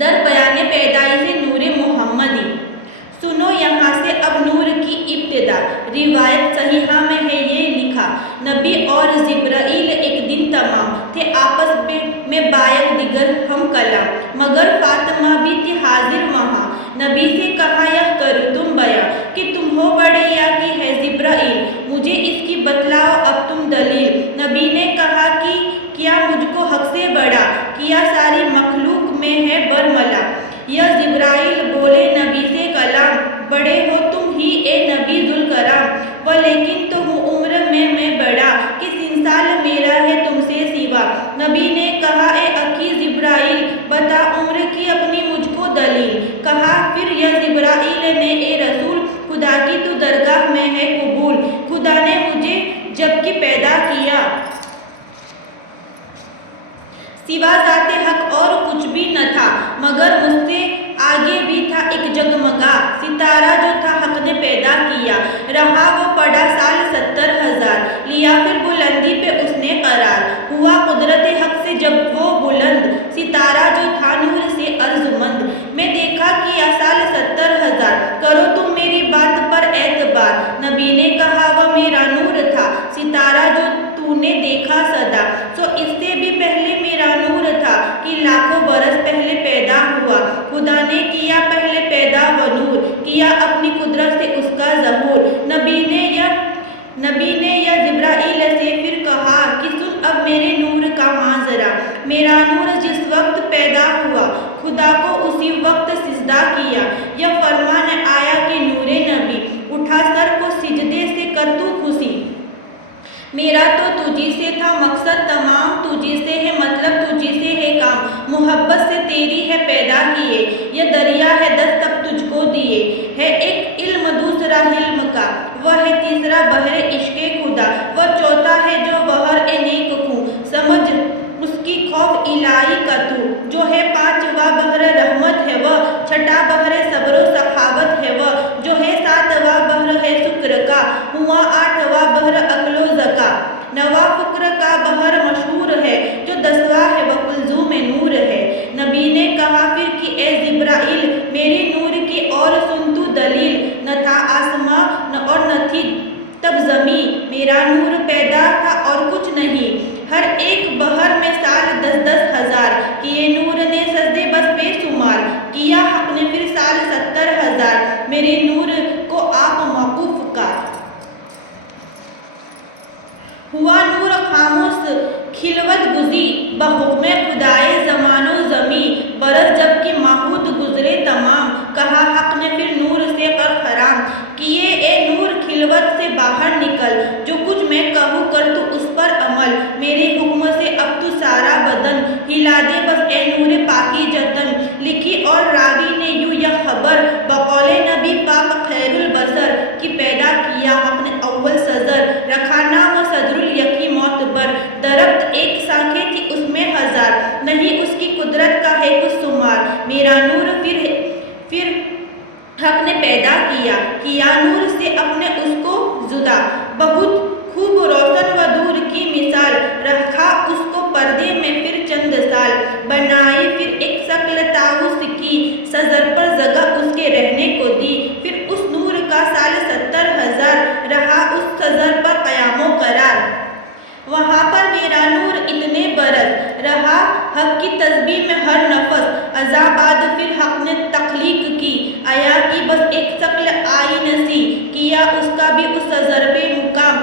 در بیان پیدائش نور محمدی۔ سنو یہاں سے اب نور کی ابتدا، روایت صحیحہ میں ہے یہ لکھا، نبی اور جبرائیل ایک دن تمام تھے آپس میں بایک دیگر ہم کلام، مگر فاطمہ بھی تھی حاضر وہاں۔ نبی سے کہا یہ کرو تم بیان کہ تم ہو بڑے یا کہ ہے جبرائیل، مجھے اس کی بتلاؤ اب تم دلیل۔ نبی نے کہا کہ کیا مجھ کو حق سے بڑا، کیا ساری مخلوق میں ہے برملا۔ یہ جبرائیل بولے نبی سے کلام، بڑے ہو تم ہی اے نبی ذوالکرام، ولیکن تو ہوں عمر میں بڑا، کہ 3 سال میرا ہے تم سے سوا۔ نبی نے کہا اے اخی جبرائیل، بتا عمر کی اپنی مجھ کو دلیل۔ کہا پھر یہ جبرائیل نے اے رسول، خدا کی تو درگاہ میں ہے قبول، خدا نے مجھے جب کہ پیدا کیا، سوا ذات حق اور کچھ بھی نہ تھا، مگر مجھ سے آگے بھی تھا ایک جگمگا ستارہ جو تھا حق نے پیدا کیا۔ رہا وہ پڑا سال 70,000، لیا پھر بلندی پہ اس نے قرار، ہوا قدرت حق سے جب وہ بلند، ستارہ جو تھا نور سے ارجمند۔ میں دیکھا کیا سال 70,000، کرو تم میری بات پر اعتبار۔ نبی نے کہا وہ میرا نور تھا، ستارہ جو تو نے دیکھا صدا، سو اس سے بھی پہلے میرا نور تھا، کہ لاکھوں برس پہلے پیدا ہوا۔ خدا نے کیا پہلے پیدا وہ نور، کیا اپنی قدرت سے اس کا ظہور۔ نبی نے یا جبرائیل سے پھر کہا کہ سن اب میرے نور کا ماجرا، میرا نور جس وقت پیدا ہوا، خدا کو اسی وقت سجدہ کیا۔ یہ فرمان آیا کہ نور نبی، اٹھا سر کو سجدے سے کر تو خوشی، میرا تو تجھی سے تھا مقصد تمام، تجھی سے ہے مطلب تجھی سے ہے کام، محبت سے تیری ہے پیدا کیے، یہ دریا ہے 10 تب تجھ کو دیے، ہے ایک علم دوسرا علم کا، وہ ہے تیسرا بحر عشق خدا، وہ چوتھا ہے جو بحر نیک خوں، سمجھ اس کی خوف الہی کا تو، جو ہے 5واں بحر رحمت ہے وہ، 6واں بحر صبر و سخاوت ہے وہ، جو ہے 7واں بحر ہے شکر کا، ہوا 8واں بحر عقل و ذکا، 9واں فکر کا بحر مشہور ہے، جو 10واں ہے وہ کلثوم نور ہے۔ نبی نے کہا پھر کہ اے جبرائیل، میری نور کی اور سن تو دلیل، نہ تھا آسماں اور نہ تھی تب زمین، میرا نور پیدا تھا اور کچھ نہیں، ہر ایک بحر میں سال 10,000 کیے نور نے سجدے بس بے شمار، کیا حق نے پھر سال 70,000 میرے نور کو آپ موقوف کا۔ ہوا نور خاموش خلوت گزی بحکم خدائے زمان و زمیں، برس جب کہ ماحود گزرے تمام، کہا حق نے پھر نور سے کر حرام، کیے اے نور خلوت سے باہر نکل، جو کچھ میں کہوں کر تو اس پر عمل، میرے حکم سے اب تو سارا بدن ہلا دے بس اے نور پاکی جتن۔ لکھی اور راوی نے یوں یہ خبر بقول نبی پاک خیر البشر، کی پیدا کیا حق نے اول صدر، رکھا نام صدر الیقی معتبر، درخت ایک شاخیں تھی اس میں 1000، نہیں اس کی قدرت کا ہے کچھ شمار، میرا نور پھر حق نے پیدا کیا نور سے اپنے اس کو جدا، بہت خوب روشن و دور کی مثال، رکھا اس کو پردے میں پھر چند سال، بنائی پھر ایک شکل طاؤس کی، سزر پر جگہ اس کے رہنے کو دی، پھر اس نور کا سال 70,000 رہا اس سزر پر قیام و قرار، وہاں پر میرا نور اتنے برس رہا حق کی تسبیح میں ہر نفس، ازاں بعد پھر حق نے تخلیق کی، آیا کی بس ایک شکل آئی نسی، کیا اس کا بھی اس سزر پہ مقام،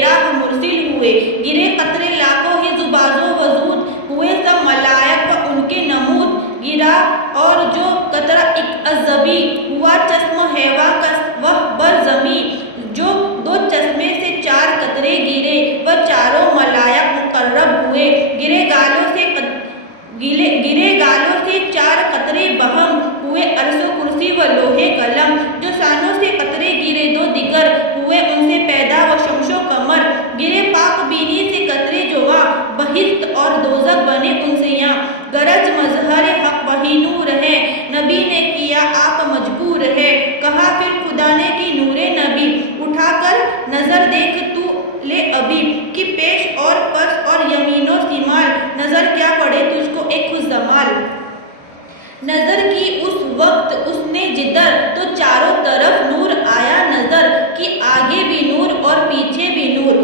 راہ مرسل ہوئے، گرے قطرے لاکھوں ہی زباز و وجود ہوئے سب ملائک و ان کے نمود، گرا اور جو قطرہ ایک ازبی ہوا چشم ہیوا کا وہ بر زمین، جو دو چشمے سے چار قطرے گرے وہ چاروں ملائک مقرب ہوئے، گرے گالوں سے چار قطرے بہم ہوئے عرش و کرسی و لوح قلم، جو سانوں سے قطرے گرے دو دیگر ہوئے ان سے پیدا و شمس و قمر، گرے پاک بینی سے قطرے جواں بہشت اور دوزخ بنے ان سے یاں، گرج مظہر حق وہی نور ہے، نبی نے کیا آپ مجبور ہے، کہا پھر خدا نے کہ نور نبی اٹھا کر نظر دیکھ تو لے ابھی، کہ پیش اور پس اور یمین و شمال نظر کیا پڑے تجھ کو ایک خوش جمال، نظر کی اس وقت اس نے جدھر تو چاروں طرف نور آیا نظر، کہ آگے بھی نور اور پیچھے بھی نور،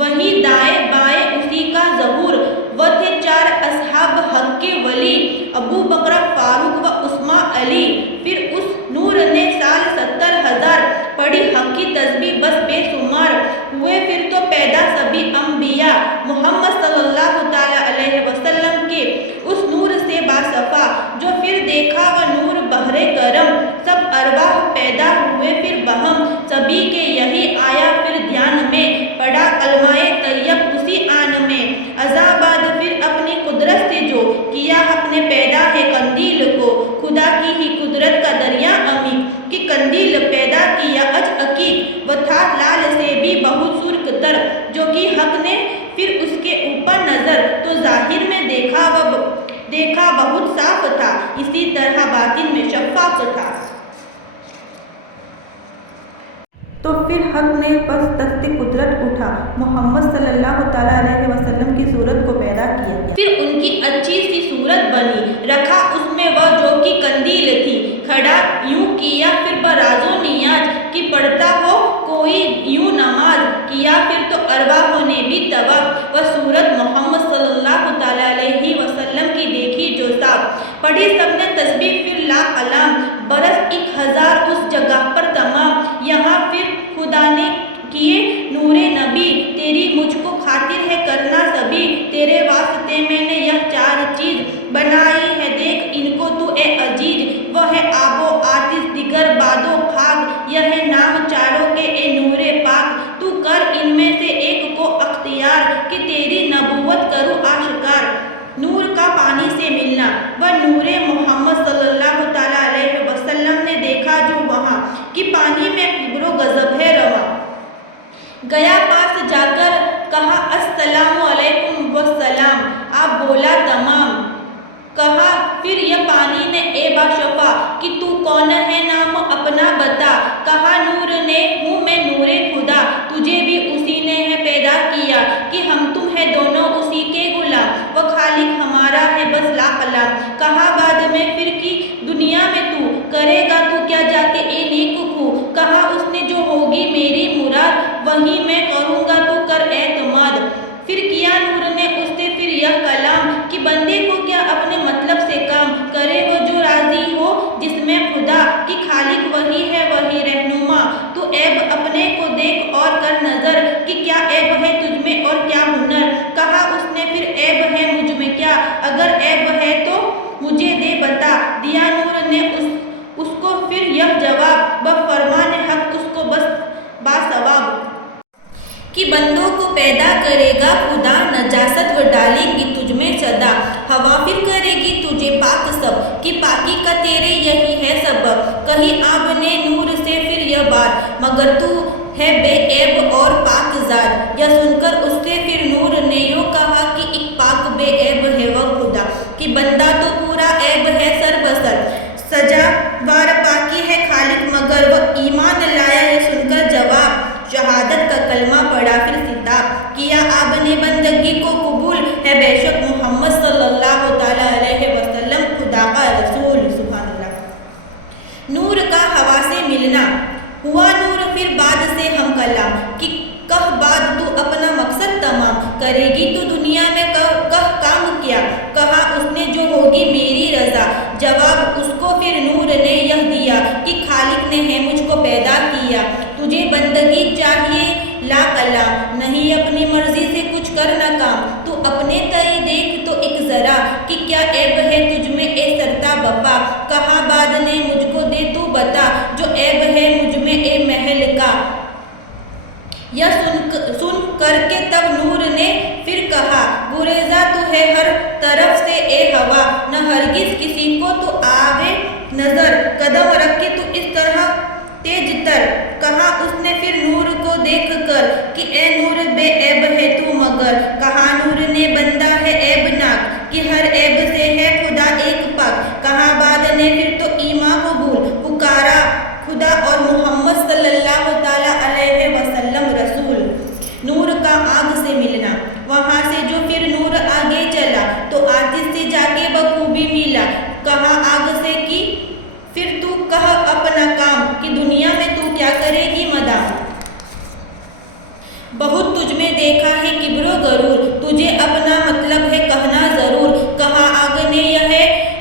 وہی دائیں بائیں اسی کا ظہور، وہ تھے چار اصحاب حق کے ولی، ابو بکر فاروق و عثمان علی، پھر اس نور نے سال 70,000 پڑھی حق کی تسبیح بس بے شمار، ہوئے پھر تو پیدا سبھی انبیاء محمد صلی اللہ تعالیٰ علیہ وسلم کے اس نور سے باصفا، جو پھر دیکھا وہ نور بحر کرم، سب ارواح پیدا ہوئے پھر بہم، سبھی کے یہی آیا پھر دھیان میں، پڑھا کلمہ طیب اسی آن میں، ازاباد پھر اپنی قدرت سے جو کیا حق نے پیدا ہے قندیل کو، خدا کی ہی قدرت کا دریا عمیق، کہ قندیل پیدا کیا اج عقیق، وہ تھا لال سے بھی بہت سرخ تر، جو کہ حق نے پھر اس کے اوپر نظر تو ظاہر میں دیکھا بہت صاف تھا، اسی طرح باطن میں شفاف تھا، تو پھر حق نے بس دست قدرت اٹھا، محمد صلی اللہ تعالیٰ علیہ وسلم کی صورت کو پیدا کیا، پھر ان کی اچھی سی صورت بنی، رکھا اس میں وہ جو کہ قندیل تھی، کھڑا یوں کیا پھر براز و نیاز، کہ پڑھتا ہو کوئی یوں نماز، کیا پھر تو ارواحوں نے بھی طواف، وہ صورت محمد صلی اللہ تعالیٰ علیہ وسلم کی دیکھی جو صاف، پڑھی سب نے تسبیح پھر لا کلام، برس 1000 اس جگہ پر تمام، یہاں پھر خدا نے کیے نور نبی، تیری مجھ کو خاطر ہے کرنا سبھی، تیرے واسطے میں نے یہ چار چیز بنائی ہے دیکھ ان کو تو اے عزیز، وہ ہے آب و آتش دیگر باد و خاک، یہ ہے نام چاروں کے اے نور پاک، تو کر ان میں سے ایک کو اختیار، کہ تیری نبوت کروں آشکار، نور کا پانی سے ملنا، وہ نور محمد صلی اللہ تعالیٰ علیہ وسلم نے دیکھا جو وہاں، کہ پانی میں کبر و غضب ہے رواں، گیا پاس جا کر کہا السلام علیکم والسلام، آپ بولا تمام، کہا پھر یہ پانی نے اے باشفا، کہ تو کون ہے نام اپنا بتا، کہا نور نے ہوں میں نور خدا، تجھے بھی اسی نے ہے پیدا کیا، کہ ہم تم ہے دونوں اسی کے غلام، وہ خالق ہمارا ہے بس لا کلام، کہا بعد میں پھر کی دنیا میں تو کرے گا تو کیا جا کے اے نیک خو، کہا اس نے جو ہوگی میری مراد وہی میں کروں گا تو کر اعتماد، پھر کیا نور نے اس سے پھر یہ کلام، کہ بندے کو کیا اپنے مطلب سے کام، کرے وہ جو راضی ہو جس میں خدا، کہ خالق وہی ہے وہی رہنما، تو عیب اپنے کو دیکھ اور کر نظر، کہ کیا عیب ہے تجھ میں اور کیا ہنر، کہا اس نے پھر عیب ہے مجھ میں کیا، اگر عیب ہے تو مجھے دے بتا، دیا نور نے اس کو پھر یہ جواب، بفرمان حق اس کو بس باثواب، کہ بندوں کو پیدا کرے گا خدا، نجاست وہ ڈالے گی تجھ میں صدا، ہوا پھر کرے گی تجھے پاک سب، کہ پاکی کا تیرے یہی ہے سبب، کہی آپ نے نور سے پھر یہ بات، مگر تو ہے بے عیب اور پاک ذات، یا سن کر اس سے پھر نور نے یوں کہا، کہ ایک پاک بے عیب ہے وہ خدا، کہ بندہ تو پورا عیب ہے سر بسر، سجا وار پاکی ہے خالق مگر وہ ایمان لایا، یہ سن کر جواب شہادت کا کلمہ پڑھا پھر خطاب کیا، آپ نے بندگی کو قبول ہے بے شک محمد صلی اللہ تعالیٰ علیہ وسلم خدا کا رسول، سبحان اللہ، نور کا ہوا سے ملنا، ہوا نور پھر بعد سے ہم کلام، کہ کہ بعد تو اپنا مقصد تمام کرے گی تو دنیا میں کام کیا، کہا اس نے جو ہوگی میری رضا، جواب اس کو پھر نور نے یہ دیا، کہ خالق نے ہے مجھ کو پیدا کیا، تجھے بندگی چاہیے لا کلام، کر نہ کام، تو اپنے تئیں دیکھ تو ایک ذرا کہ کیا عیب ہے تجھ میں اے سرتا وفا، کہاں باد نے مجھ کو دے تو بتا جو عیب ہے مجھ میں اے محل کا۔ یہ سن کر کے تب نور نے پھر کہا گریزاں تو ہے ہر طرف سے اے ہوا، نہ ہرگز کسی کو تو آوے نظر، قدم رکھ کے تو اس طرح تیز تر۔ کہا اس نے پھر نور کو دیکھ کر کہ اے نور بے عیب ہے تو مگر، کہا نور نے بندہ ہے عیب ناک کہ ہر عیب سے ہے خدا ایک پاک۔ کہا بعد نے پھر تو ایمان قبول پکارا خدا اور محمد صلی اللہ تعالیٰ علیہ وسلم رسول۔ نور کا آگ سے ملنا، وہاں سے جو پھر نور آگے چلا تو آتش سے جا کے بخوبی ملا۔ کہا آگ سے کہ پھر تو کہہ اپنا کام کہ دنیا میں تو کیا کرے گی مدام، بہت تجھ میں دیکھا ہے کبر و غرور، تجھے اپنا مطلب ہے کہنا ضرور۔ کہا آگ نے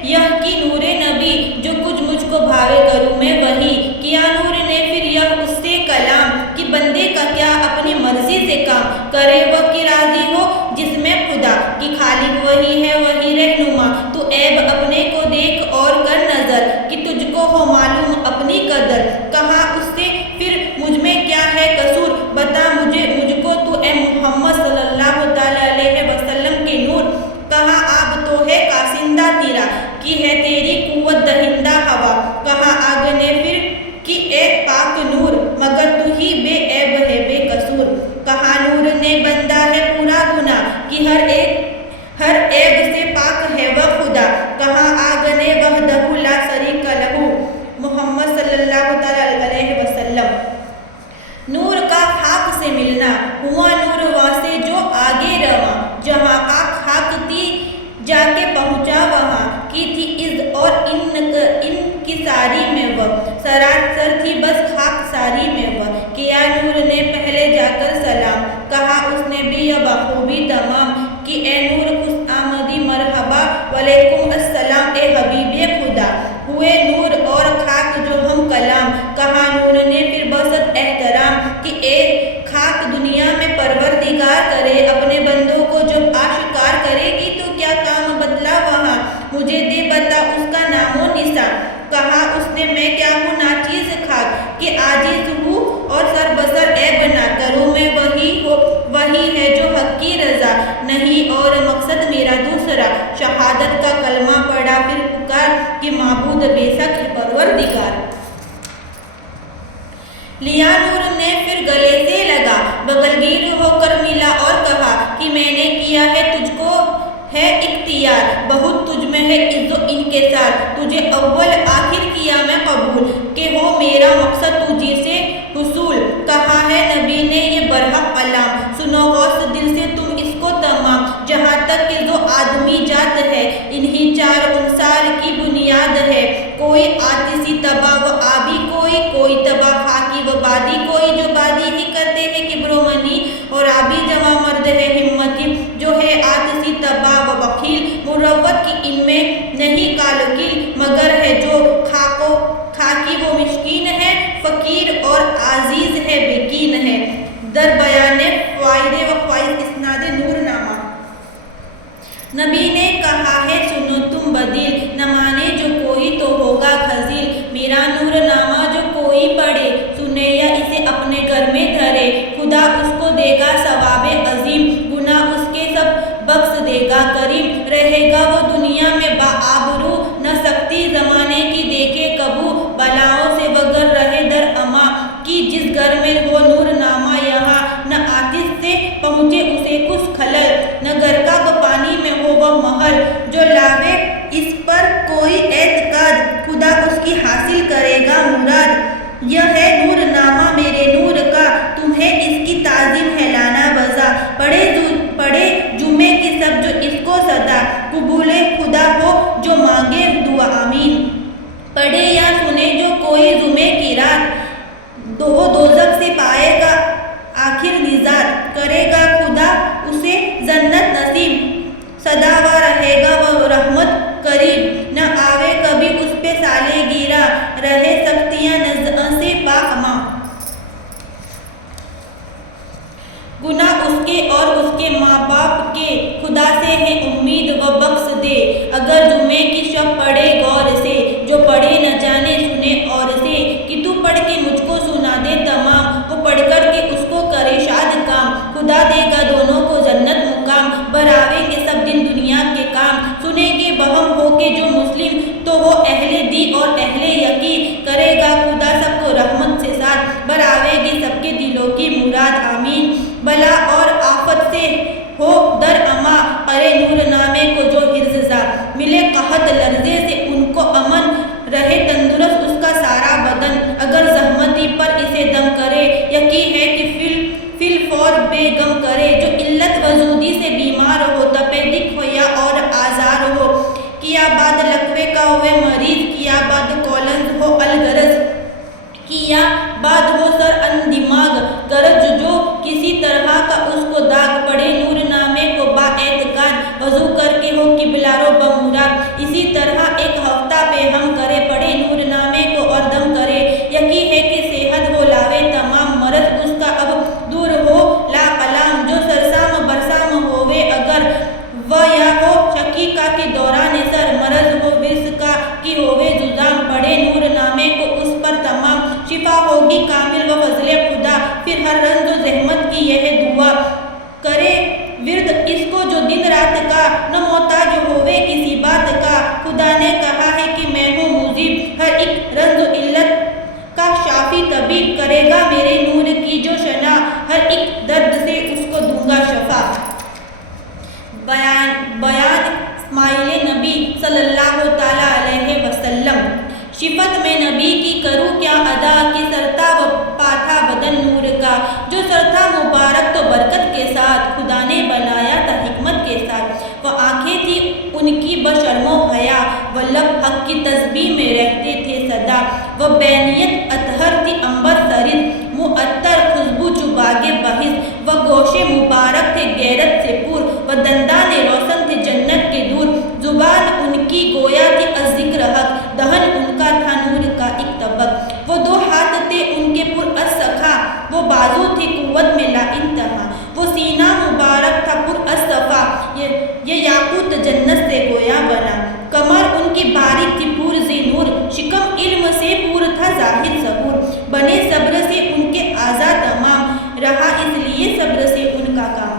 یہ کہ نور نبی جو کچھ مجھ کو بھاوے کروں میں وہی کیا۔ نور نے پھر یہ اس سے کلام کہ بندے کا کیا اپنی مرضی سے کام کرے وہ کہ راضی ہو جس میں خدا کہ خالق وہی ہے وہی رہنما، تو عیب اپنے کو دیکھ اور کر نظر کہ تجھ کو ہو معلوم اپنی قدر۔ کہا اس سے پھر مجھ میں کیا ہے قصور، بتا مجھ کو تو اے محمد صلی اللہ تعالیٰ علیہ وسلم کے نور۔ کہا آب تو ہے کاسندہ تیرا کہ ہے تیری قوت دہندہ ہوا۔ کہا آگ نے پھر کہ اے پاک نور مگر تو ہی بے عیب ہے بے قصور۔ کہا نور نے بندہ ہے پورا گناہ کہ ہر عیب سے پاک ہے وہ خدا۔ کہا آگ نے وحدہ لا شریک لہ محمد صلی اللہ تعالیٰ علیہ وسلم۔ نور کا خاک سے ملنا، ہوا نور وہاں سے جو آگے رواں، جہاں کا خاک تھی جا کے پہنچا وہاں کی تھی عز اور انکساری میں وہ، سراسر تھی بس خاک ساری میں وہ۔ کیا نور نے پہلے جا کر سلام، کہا اس نے بھی یہ بخوبی تمام کہ اے نور خوش آمدی مرحبا وعلیکم السلام اے حبیب خدا۔ ہوئے نور اور خاک جو ہم کلام، کہا نور نے پھر بسط احترام کہ اے خاک دنیا میں پروردگار کرے اپنے بندوں کو جب آشکار کرے گی تو کیا کام بدلا وہاں، مجھے دے بتا اس کا نام و نشان۔ کہا اس نے میں کیا ہوں ناچیز خاک کہ عاجز ہوں اور سر بسر عیب نہ کروں میں وہی ہے جو حق کی رضا، نہیں اور مقصد میرا دوسرا۔ شہادت کا کلمہ پڑھا پھر پکار کہ معبود بے شک ہے پروردگار۔ لیا نور نے پھر گلے سے لگا بغل گیر ہو کر ملا اور کہا کہ میں نے کیا ہے تجھ کو ہے اختیار، بہت تجھ میں ہے عز و انکسار، تجھے اول آخر کیا میں قبول کہ ہو میرا مقصد تجھی سے حصول۔ کہا ہے نبی نے یہ برحق کلام، سنو غوث دل سے تم اس کو تمام، جہاں تک کہ جو آدمی جات ہے انہی چار عنصار کی بنیاد ہے، کوئی آتشی تباہ و آبی کوئی تباہ خاکی و بادی، کوئی جو بادی ہی کرتے ہیں کبر و منی، اور آبی جمع مرد ہے ہمتی جو ہے آتشی تباہ و بخیل، مروت کی ان میں نہیں کالکیل مگر ہے جو خاکی وہ مسکین ہے، فقیر اور عزیز ہے بیکین ہے۔ در بیان فوائد و فوائد اسناد نور نامہ، نبی نے کہا ہے سنو تم بدیل، نہ مانے جو کوئی تو ہوگا خزیل، میرا نور نامہ جو کوئی پڑھے سنے یا اسے اپنے گھر میں دھرے، خدا اس کو دے گا ثواب عظیم، گناہ اس کے سب بخش دے گا کریم، رہے گا وہ دنیا میں باآبرو، نہ سختی زمانے کی دیکھے کبو، بلاؤں سے بغیر رہے در اما کی، جس گھر میں ہو نور نامہ یہاں نہ آتش سے پہنچے اسے کچھ خلل، نہ گھر کا پانی میں ہو وہ محل، جو لاوے اس پر کوئی اعتقاد خدا اس کی حاصل کرے گا مراد۔ یہ ہے نور نامہ میرے نور کا، تمہیں اس کی تعظیم ہے لانا وضع، پڑھے جمعے کی سب جو اس کو صدا، قبول خدا ہو جو مانگے دعا آمین، پڑھے یا سنے جو کوئی جمعے کی رات، وہ دوزخ سے پائے گا آخر نجات، کرے گا خدا اسے جنت نصیب، سدا و رہے گا وہ رحمت قریب، نہ آوے کبھی اس پہ سالے گیرا، رہے سختیاں نزع سے پاک ماں، گناہ اس کے اور اس کے ماں باپ درجے سے ان کو امن رہے تندرست اس کا سارا بدن، اگر زحمتی پر اسے دم کرے، یقین ہے کہ فی الفور بے غم کرے۔ جو علت وجودی سے بیمار ہو، تپیدک ہو یا اور آزار ہو، کیا بعد لقوے کا ہوئے مریض، کیا بعد کولنز ہو الغرض، کیا بعد ہو سر ان دماغ غرض، جو کسی طرح کا اس کو داغ پڑے، نور نامے کو با اعتقاد وضو کر کے ہو قبلہ رو بمراد، اسی طرح ایک ہفتہ پہ ہم کرے پڑے نور نامے کو اور دم کرے، یقین ہے کہ صحت ہو لاوے تمام مرض اس کا اب دور ہو لا کلام، جو سرسام برسام ہوئے اگر و یا ہو شقیقہ کے دوران سر مرض ہو ورث کا کی ہوئے جزام، پڑھے نور نامے کو اس پر تمام شفا ہوگی کامل و فضل خدا، پھر ہر رنج و زحمت کی یہ دعا کرے ورد اس کو جو دن رات کا، نہ محتاج ہوئے کسی بات کا، خدا نے کہا ہے کہ میں ہوں مجیب ہر ایک رنج و علت کا شافی، طبیب کرے گا میرے نور کی جو شنا، ہر ایک درد سے اس کو دوں گا شفا۔ بیان اسماعیل نبی صلی اللہ تعالیٰ علیہ وسلم۔ صفت میں نبی کی کروں کیا ادا، کہ سرتا و پاتھا بدن نور کا، جو سرتا مبارک تو برکت کے ساتھ، خدا نے بنایا تھا حکمت کے ساتھ، وہ آنکھیں تھی ان کی بشرم و حیا، وہ لب حق کی تسبیح میں رہتے تھے صدا، وہ بینیت اطہر تھی عنبر سرد، معطر خوشبو چباگے بحث، وہ گوشے مبارک تھے غیرت سے پور، وہ دندان روشن تھے جنت کے دور، زبان ان کی گویا تھی الذکر حق، دہن ان کا تھا نور کا ایک طبق، وہ دو ہاتھ تھے ان کے پر السخا، وہ بازو تھی قوت میں لا انتہا، وہ سینہ مبارک تھا پر الصفا، یہ یاقوت جنت سے گویا بنا، کمر ان کی باریک تھی پور زی نور، شکم علم سے پور تھا ظاہر ظہور، بنے صبر سے ان کے اعضاء تمام، رہا اس لیے صبر سے ان کا کام،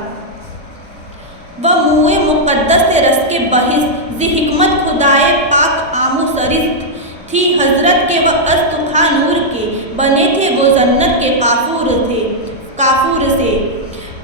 وہ منہ مقدس سے رس کے بحث، ذی حکمت خدائے پاک آمو سرست تھی حضرت کے، وہ استخا نور کے، بنے تھے وہ جنت کے کافور سے،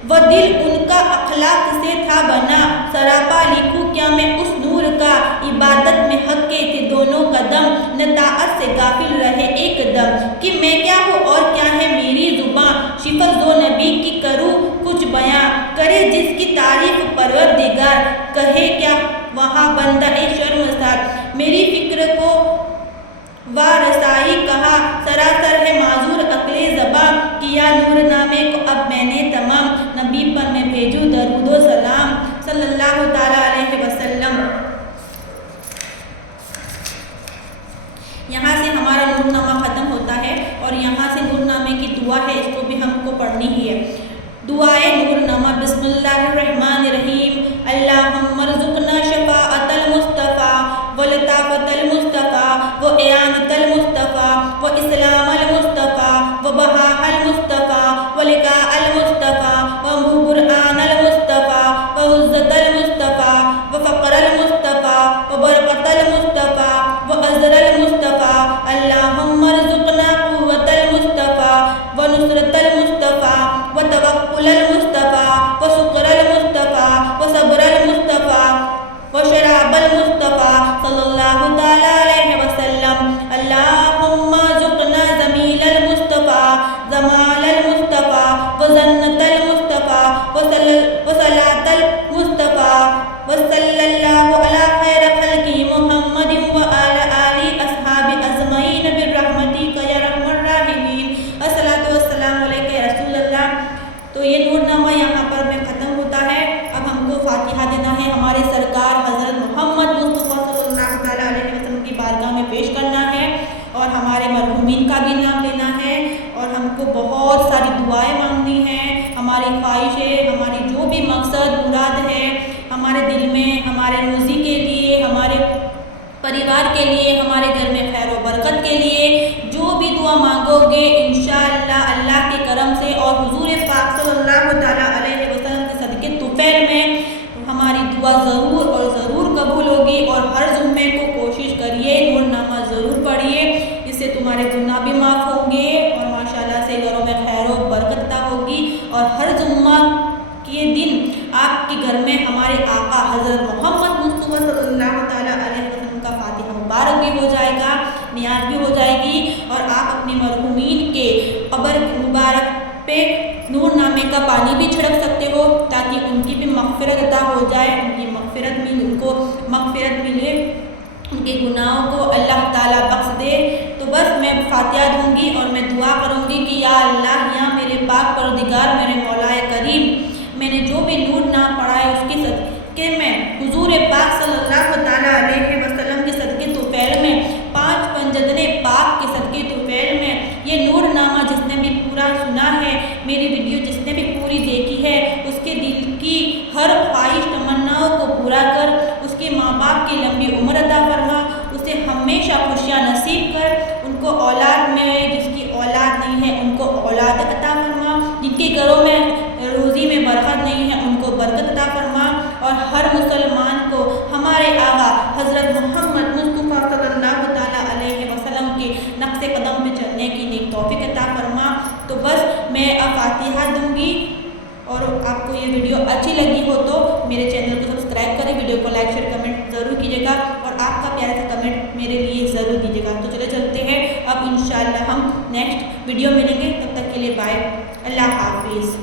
وہ دل ان کا اخلاق سے تھا بنا، سراپا لکھوں کیا میں اس نور کا، عبادت میں حق کے تھے دونوں قدم، نطاعت سے غافل رہے ایک دم، کہ میں کیا ہوں اور کیا ہے میری زباں، صفت دو نبی کی کروں کچھ بیاں، کرے جس کی تعریف پروردگار، کہے کیا وہاں بندہ شرمسار، میری فکر کو وارسائی کہا، سراسر ہے معذور عقل زباں، کیا نور نامے کو اب میں نے تمام، نبی پر میں بھیجوں درود و سلام صلی اللہ تعالیٰ علیہ وسلم۔ یہاں سے ہمارا نور نامہ ختم ہوتا ہے، اور یہاں سے نور نامے کی دعا ہے، اس کو بھی ہم کو پڑھنی ہی ہے۔ دعائے نور نامہ، بسم اللہ الرحمن الرحیم، اللہم ارزقنا شفاعت المصطفیٰ ولطافت المصطفیٰ واعانت المصطفیٰ واسلام المصطفیٰ وبہاء المصطفیٰ ولقاء المصطفیٰ وبرآن المصطفیٰ وعزت المصطفیٰ وفقر المصطفیٰ وبرکت المصطفیٰ وعذر المصطفیٰ، اللہم ارزقنا قوت المصطفیٰ ونصرت المصطفیٰ وتوکل المصطفیٰ وشکر المصطفیٰ وصبر المصطفیٰ وشراب المصطفیٰ صلی اللہ تعالیٰ علیہ وسلم، اللہم ارزقنا جمیل المصطفیٰ جمال المصطفیٰ وجنت المصطفیٰ وصلاۃ المصطفیٰ، وصلی اللہ علی خیر خلقہ محمد وعلی آلہ اصحاب اجمعین برحمتک یا ارحم الراحمین، الصلاۃ والسلام علیک یا رسول اللہ۔ تو یہ نور نامہ یہاں پر میں ختم ہوتا ہے۔ اب ہم کو فاتحہ دینا ہے، ہمارے سرکار حضرت محمد مصطفیٰ صلی اللہ تعالیٰ علیہ وسلم کی بارگاہ میں پیش کرنا ہے، اور ہمارے مرحومین کا بھی نام لینا ہے، اور ہم کو بہت ساری دعائیں مانگنی ہیں، ہماری خواہشیں، ہماری جو بھی مقصد مراد ہے ہمارے دل میں، ہمارے روزی کے لیے، ہمارے پریوار کے لیے، ہمارے گھر میں خیر و برکت کے لیے، جو بھی دعا مانگو گے انشاءاللہ اللہ کے کرم سے اور حضور پاک صلی اللہ تعالیٰ علیہ وسلم کے صدقے طفیل میں ہماری دعا ضرور اور ضرور قبول ہوگی۔ اور ہر جمعے کو کوشش کریے، نور نامہ ضرور پڑھیے، اس سے تمہارے گناہ بھی معاف ہوں گے، اور ماشاءاللہ سے گھروں میں خیر و برکت ہوگی، اور ہر جمعہ کے دن آپ کے گھر میں ہمارے آقا حضرت محمد مصطفیٰ صلی اللہ تعالیٰ علیہ وسلم کا نیاز بھی ہو جائے گی اور آپ اپنے مرحومین کے قبر مبارک پہ نور نامے کا پانی بھی چھڑک سکتے ہو تاکہ ان کی بھی مغفرت عطا ہو جائے، ان کی مغفرت ملے، ان کو مغفرت ملے، ان کے گناہوں کو اللہ تعالیٰ بخش دے۔ تو بس میں فاتحہ دوں گی اور میں دعا کروں گی کہ یا اللہ، یا میرے پاک پروردگار، میرے مولا کریم، میں نے جو بھی نور نام پڑھا ہے اس کے صدقے میں حضور پاک صلی اللہ تعالیٰ علیہ وسلم کے صدقے طفیل میں، 5 پنجدن پاک کے صدقے طفیل میں یہ نور نامہ جس نے بھی پورا سنا ہے، میری ویڈیو جس نے بھی پوری دیکھی ہے، اس کے دل کی ہر خواہش تمناؤں کو پورا کر، اس کے ماں باپ کی لمبی عمر عطا فرما، اسے ہمیشہ خوشیاں نصیب کر، ان کو اولاد میں جس کی اولاد نہیں ہے ان کو اولاد عطا فرما، جن کے گھروں میں روزی میں برکت نہیں ہے ان کو برکت عطا فرما، اور ہر مسلمان کو ہمارے آقا حضرت محمد مصطفیٰ صلی اللہ تعالیٰ علیہ وسلم کے نقش قدم پہ چلنے کی نیک توفیق عطا فرما۔ تو بس میں اب فاتحہ دوں گی، اور آپ کو یہ ویڈیو اچھی لگی ہو تو میرے چینل کو سبسکرائب کریں، ویڈیو کو لائک شیئر کمنٹ ضرور کیجیے گا، اور آپ کا پیارا سا کمنٹ میرے لیے ضرور دیجیے گا۔ تو چلتے ہیں اب انشاءاللہ ہم نیکسٹ ویڈیو ملیں گے، تب تک کے لیے بائے، اللہ حافظ۔